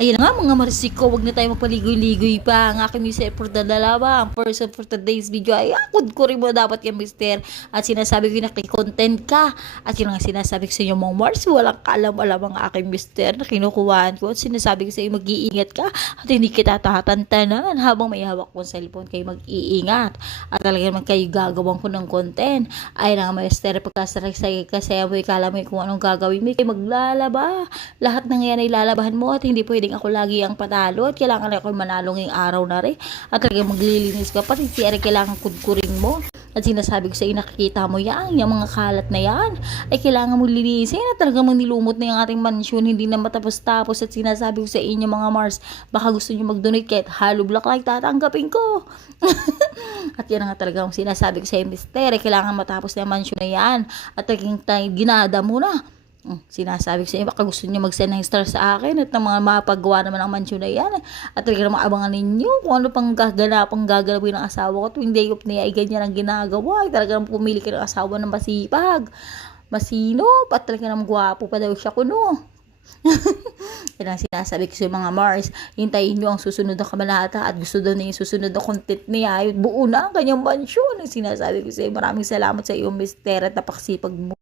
Ayan na nga mga marisiko, wag na tayo magpaligoy-ligoy pa. Ang aking mister for the dalawa, ang person for today's video ay akod ko rin mo dapat yung mister. At sinasabi ko na content ka. At yun nga sinasabi ko sa inyo mga Mars, walang kaalam-alam ang aking mister na kinukuhaan ko. At sinasabi ko sa inyo mag-iingat ka at hindi kita tatantanan habang may hawak kong cellphone kayo mag-iingat. At talaga naman kayo gagawin ko ng content. Ay nga mister, pagkasaray kasi mo ikala mo kung anong gagawin mo, kayo maglalaba. Lahat ng yan ay lalabahan mo at hindi pwedeng ako lagi ang patalo at kailangan ako manalong yung araw na rin at talagang maglilinis ka pati si Eric kailangan kudkurin mo at sinasabi ko sa iyo nakikita mo yan yung mga kalat na yan ay kailangan mo linisin at talagang manilumot na yung ating mansyon hindi na matapos-tapos at sinasabi ko sa inyo mga Mars baka gusto nyo mag-donate kahit hollow block like tatanggapin ko at yan nga talaga ang sinasabi ko sa iyo mister ay kailangan matapos na yung mansyon na yan at talagang ginada mo na. Sinasabi ko sa inyo, baka gusto nyo mag-send ng star sa akin at ng mga mapagawa naman ang mansyon na yan. At talaga maabangan ninyo kung ano pang gagalawin ng asawa ko tuwing day off niya ay ganyan ang ginagawa. At talaga pumili ka ng asawa ng masipag, masinop at talaga namang gwapo pa daw siya kuno. Yan ang sinasabi ko sa mga Mars. Hintayin nyo ang susunod na kamalata at gusto daw na yung susunod na content niya. Buo na ang kanyang mansyon. Ang sinasabi ko sa iyo, maraming salamat sa iyo, mister, at napaksipag mo.